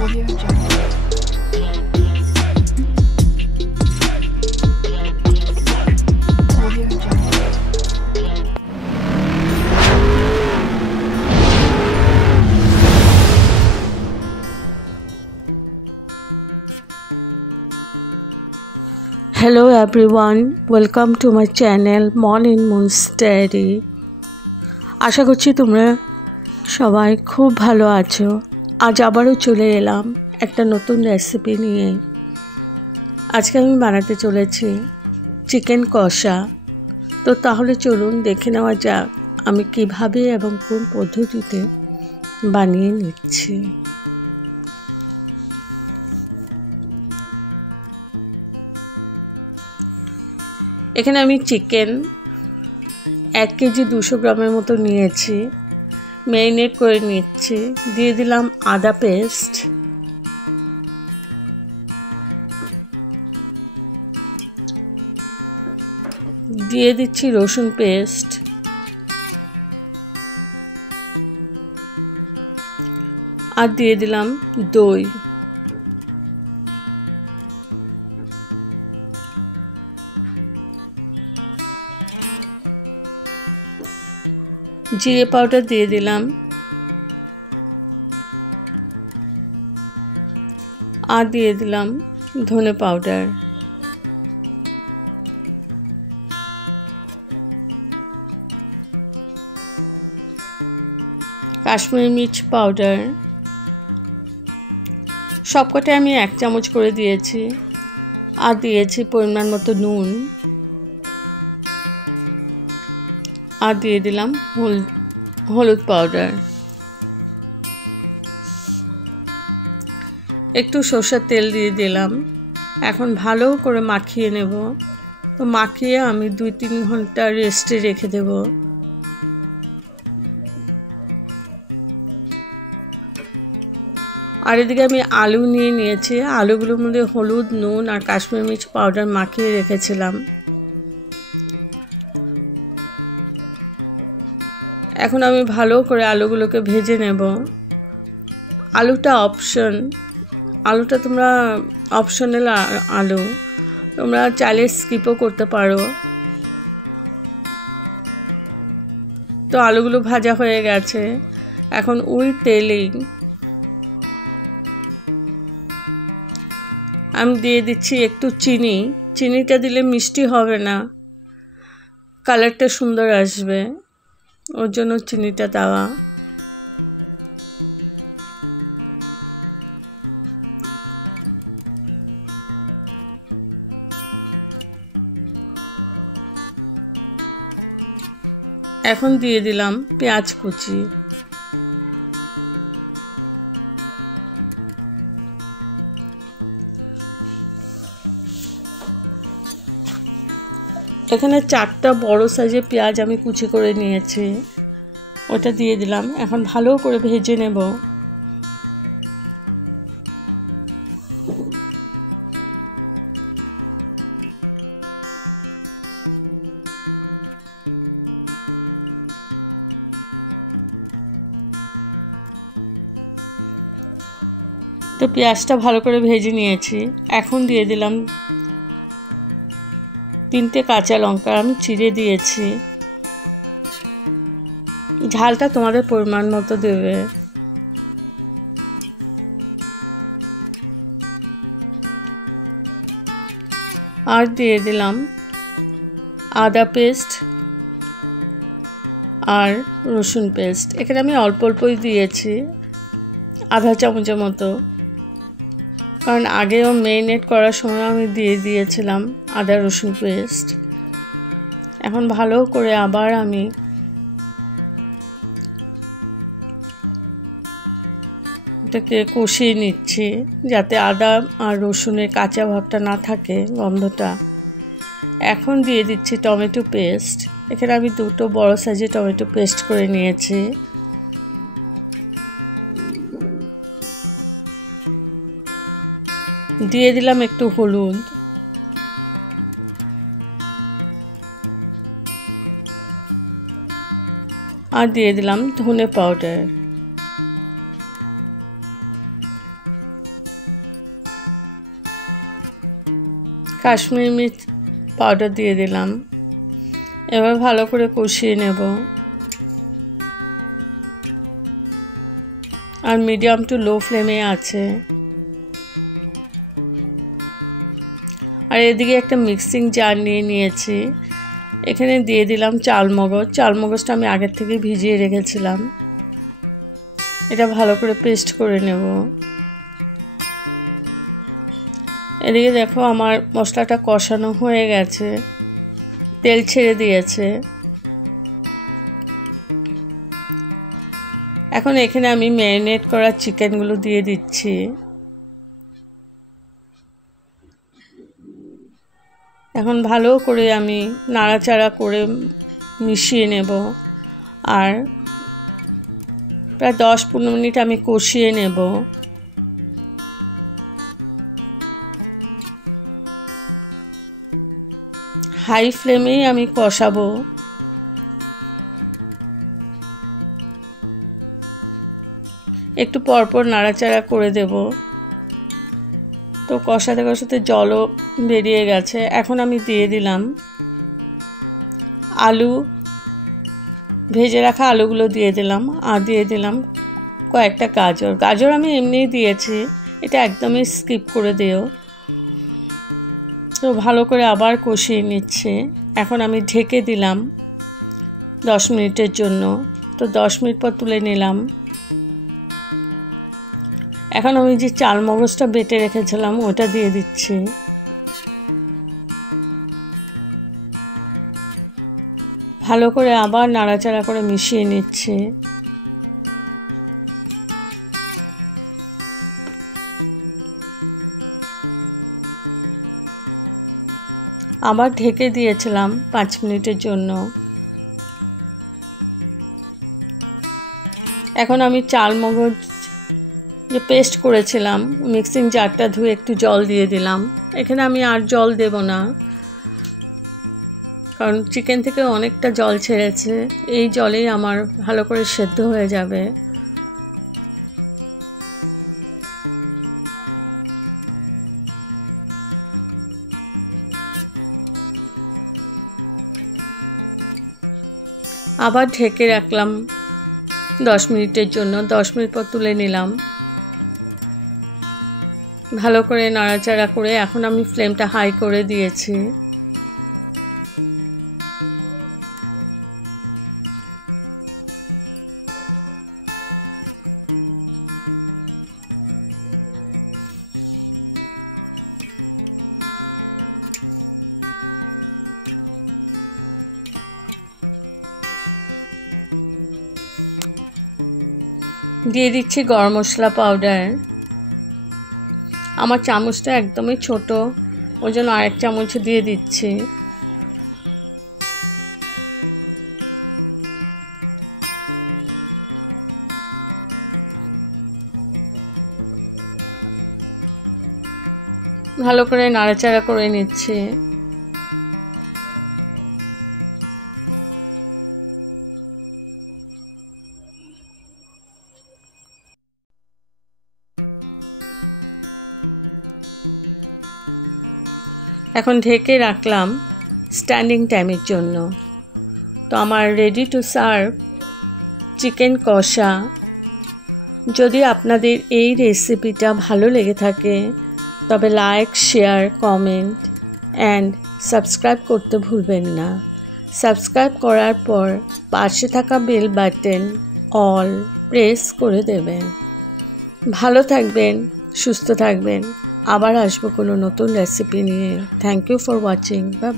Audio Jungle. Audio Jungle. Hello everyone, welcome to my channel Morning Moon's Diary. আশা করছি তোমরা সবাই খুব ভালো আছো। আজ আবারও চলে এলাম একটা নতুন রেসিপি নিয়ে। আজকে আমি বানাতে চলেছি চিকেন কষা। তো তাহলে চলুন দেখে নেওয়া যাক আমি কিভাবে এবং কোন পদ্ধতিতে বানিয়ে নিচ্ছি। এখানে আমি চিকেন 1 কেজি 200 গ্রামের মতো নিয়েছি, ম্যারিনেট করে নিচ্ছি। দিয়ে দিলাম আদা পেস্ট, দিয়ে দিচ্ছি রসুন পেস্ট, আর দিয়ে দিলাম দই। জিরে পাউডার দিয়ে দিলাম, আর দিয়ে দিলাম ধনে পাউডার। কাশ্মীরি মির্চ পাউডার সবকটাই আমি 1 চামচ করে দিয়েছি, আর দিয়েছি পরিমাণ মতো নুন, আর দিয়ে দিলাম হলুদ পাউডার। একটু সরষের তেল দিয়ে দিলাম। এখন ভালো করে মাখিয়ে নেব। তো মাখিয়ে আমি 2-3 ঘন্টা রেস্টে রেখে দেব। আর এদিকে আমি আলু নিয়ে নিয়েছি। আলুগুলোর মধ্যে হলুদ, নুন আর কাশ্মীরি মির্চ পাউডার মাখিয়ে রেখেছিলাম। এখন আমি ভালো করে আলুগুলোকে ভেজে নেব। আলুটা অপশন, আলুটা তোমরা অপশনাল আলু, তোমরা চাইলে স্কিপও করতে পারো। তো আলুগুলো ভাজা হয়ে গেছে। এখন ওই তেলেই আমি দিয়ে দিচ্ছি একটু চিনি। চিনিটা দিলে মিষ্টি হবে না, কালারটা সুন্দর আসবে, ওর জন্য চিনিটা দেওয়া। এখন দিয়ে দিলাম পেঁয়াজ কুচি। এখানে 4টা বড় সাইজের পেঁয়াজ আমি কুচি করে নিয়েছি, ওটা দিয়ে দিলাম। এখন ভালো করে ভেজে নেব। তো পেঁয়াজটা ভালো করে ভেজে নিয়েছি। এখন দিয়ে দিলাম 3টে কাঁচা লঙ্কা আমি চিড়ে দিয়েছি। ঝালটা তোমাদের পরিমাণ মতো দেবে। আর দিয়ে দিলাম আদা পেস্ট আর রসুন পেস্ট। এখানে আমি অল্প অল্পই দিয়েছি, আধা চামচের মতো, কারণ আগেও ম্যারিনেট করার সময় আমি দিয়ে দিয়েছিলাম আদা রসুন পেস্ট। এখন ভালো করে আবার আমি এটাকে কষিয়ে নিচ্ছি, যাতে আদা আর রসুনের কাঁচা ভাবটা না থাকে, গন্ধটা। এখন দিয়ে দিচ্ছি টমেটো পেস্ট। এখানে আমি 2টো বড় সাইজের টমেটো পেস্ট করে নিয়েছি। দিয়ে দিলাম একটু হলুদ, আর দিয়ে দিলাম ধনে পাউডার। কাশ্মীরি মির্চ পাউডার দিয়ে দিলাম। এবার ভালো করে কষিয়ে নেব। আর মিডিয়াম টু লো ফ্লেমে আছে। আর এদিকে একটা মিক্সিং জার নিয়ে নিয়েছি। এখানে দিয়ে দিলাম চালমগজ। চালমগজটা আমি আগের থেকে ভিজিয়ে রেখেছিলাম। এটা ভালো করে পেস্ট করে নেব। এদিকে দেখো আমার মশলাটা কষানো হয়ে গেছে, তেল ছেড়ে দিয়েছে। এখন এখানে আমি ম্যারিনেট করা চিকেনগুলো দিয়ে দিচ্ছি। এখন ভালো করে আমি নাড়াচাড়া করে মিশিয়ে নেব। আর প্রায় 10-15 মিনিট আমি কষিয়ে নেব। হাই ফ্লেমেই আমি কষাবো। একটু পরপর নাড়াচাড়া করে দেব। তো কষাতে কষাতে জলও বেরিয়ে গেছে। এখন আমি দিয়ে দিলাম আলু, ভেজে রাখা আলুগুলো দিয়ে দিলাম। আর দিয়ে দিলাম কয়েকটা গাজর। গাজর আমি এমনিই দিয়েছি, এটা একদমই স্কিপ করে দিও। তো ভালো করে আবার কষিয়ে নিচ্ছে। এখন আমি ঢেকে দিলাম 10 মিনিটের জন্য। তো 10 মিনিট পর তুলে নিলাম। এখন আমি যে চালমগজটা বেটে রেখেছিলাম ওটা দিয়ে দিচ্ছি। ভালো করে আবার নাড়াচাড়া করে মিশিয়ে নিচ্ছে। আবার ঢেকে দিয়েছিলাম 5 মিনিটের জন্য। এখন আমি চালমগজ যে পেস্ট করেছিলাম মিক্সিং জারটা ধুয়ে একটু জল দিয়ে দিলাম। এখানে আমি আর জল দেব না, কারণ চিকেন থেকে অনেকটা জল ছেড়েছে। এই জলেই আমার ভালো করে সেদ্ধ হয়ে যাবে। আবার ঢেকে রাখলাম 10 মিনিটের জন্য। 10 মিনিট পর তুলে নিলাম। ভালো করে নাড়াচাড়া করে এখন আমি ফ্লেমটা হাই করে দিয়েছি। দিয়ে দিচ্ছি গরম মশলা পাউডার। আমার চামচটা একদমই ছোট, ওই জন্য আরেক চামচ দিয়ে দিচ্ছি। ভালো করে নাড়াচাড়া করে নিচ্ছি। এখন ঢেকে রাখলাম স্ট্যান্ডিং টাইমের জন্য। তো আমার রেডি টু সার্ভ চিকেন কষা। যদি আপনাদের এই রেসিপিটা ভালো লেগে থাকে তবে like, share, comment and subscribe করতে ভুলবেন না। সাবস্ক্রাইব করার পর পাশে থাকা বেল বাটন অল প্রেস করে দেবেন। ভালো থাকবেন, সুস্থ থাকবেন। আবার আসবো কোনো নতুন রেসিপি নিয়ে। Thank you for watching. By.